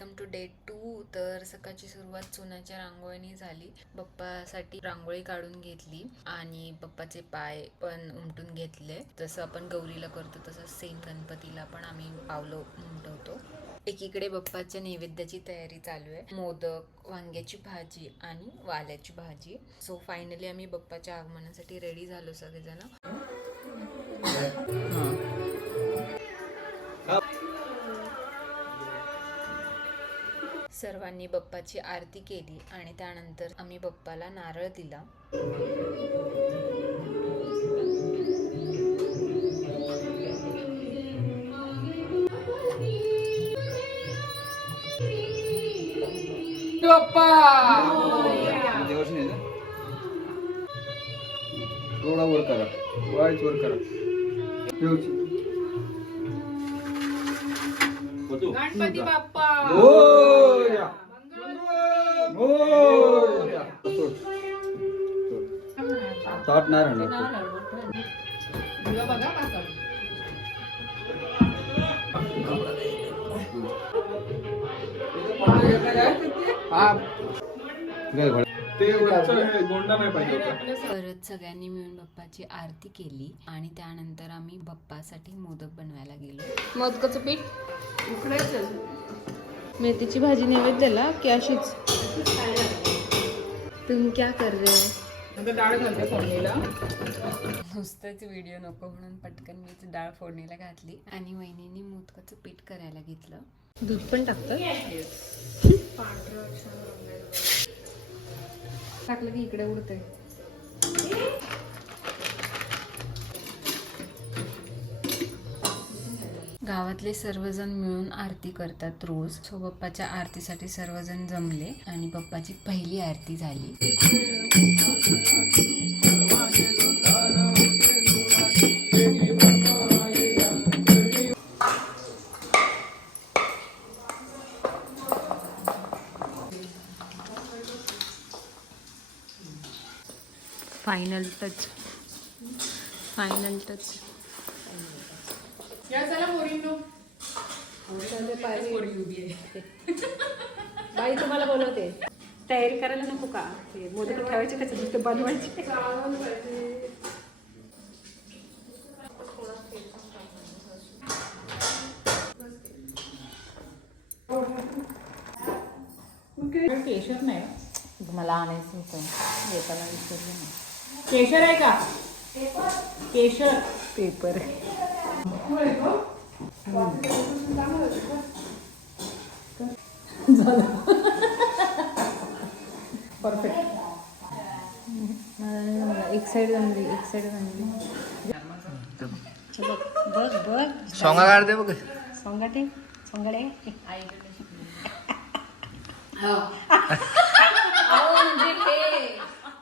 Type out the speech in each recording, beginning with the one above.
Welcome to day 2. तर सकाळची सुरुवात सोन्याच्या रांगोळीने झाली. पप्पासाठी रांगोळी काढून घेतली आणि पप्पाचे पाय पण उमटून घेतले. जसं आपण गौरीला करतो तसं सेम गणपतीला पण आम्ही पावलं उमटवतो. एकीकडे बाप्पाच्या नैवेद्याची तयारी चालू आहे. मोदक, वांग्याची भाजी आणि वाल्याची भाजी. सो फायनली आम्ही बाप्पाच्या आगमनासाठी रेडी झालो सगळेजण. सर्वांनी बाप्पाची आरती केली आणि त्यानंतर आम्ही बाप्पाला नारळ दिला. थोडा वर करा, वाईट वर करा. गणपती बाप्पा मोरया. मोरया. ताट नाही राहणार. बघा काका परत सगळ्यांनी मिळून बाप्पाची आरती केली आणि त्यानंतर आम्ही बाप्पासाठी मोदक बनवायला गेलो. मोदकाचं पीठ उकडायचं. मेथीची भाजी नैवेद्याला की अशीच? तुम्ही क्या कर रहे हो? आता डाळ घालते फोडणीला. नुसतंच व्हिडिओ नको म्हणून पटकन मीच डाळ फोडणीला घातली आणि वहिनींनी मोदकाचं पीठ करायला घेतलं. दूध पण टाकतं. टाकलं की इकडे उडते. गावातले सर्वजण मिळून आरती करतात रोज. सो बाप्पाच्या आरतीसाठी सर्वजण जमले आणि बाप्पाची पहिली आरती झाली. Final touch. या चला मोरींनो. बाई तुम्हाला बोलवते. तयारी करायला नको का? ते मोदक ठेवायचे का तिथे बनवायचे? केशर नाही. मला आणायचं होतं, येताना विसरले नाही. केशर आहे का? केशर पेपर परफेक्ट. एक साइड जमली, एक साइड जमली. बघ बघ सोंगा काढते बघ. सोंगाटे सोंगाडे.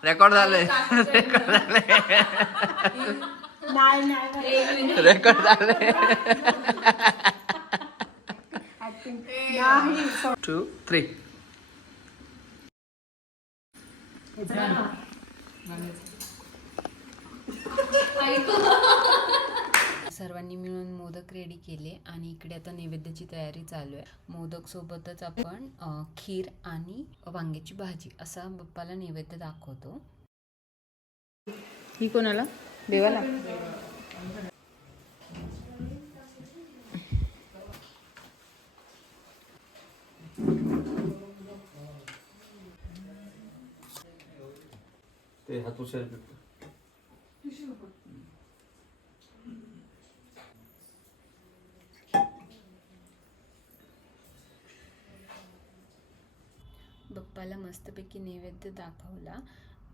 रेकॉर्ड झाले. नाही रेकॉर्ड झाले. 2, 3. सर्वांनी मिळून मोदक रेडी केले आणि इकडे आता नैवेद्याची तयारी चालू आहे. मोदक सोबतच आपण खीर आणि वांग्याची भाजी असा बाप्पाला नैवेद्य दाखवतो. ही कोणाला? देवाला. ते हात उचल. बाप्पाला मस्तपैकी नैवेद्य दाखवला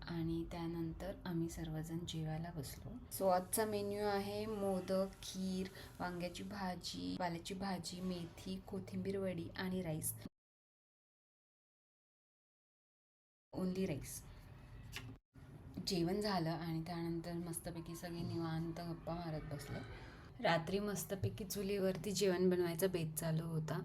आणि त्यानंतर आम्ही सर्वजण जेवायला बसलो. सो आजचा मेन्यू आहे मोदक, खीर, वांग्याची भाजी, वाल्याची भाजी, मेथी, कोथिंबीर वडी आणि राईस. Only rice. जेवण झालं आणि त्यानंतर मस्तपैकी सगळे निवांत गप्पा मारत बसले. रात्री मस्तपैकी चुलीवरती जेवण बनवायचा बेत चालू होता.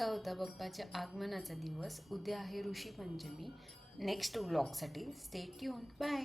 असा होता बाप्पाच्या आगमनाचा दिवस. उद्या आहे ऋषी पंचमी. नेक्स्ट व्लॉगसाठी स्टे ट्यून. बाय.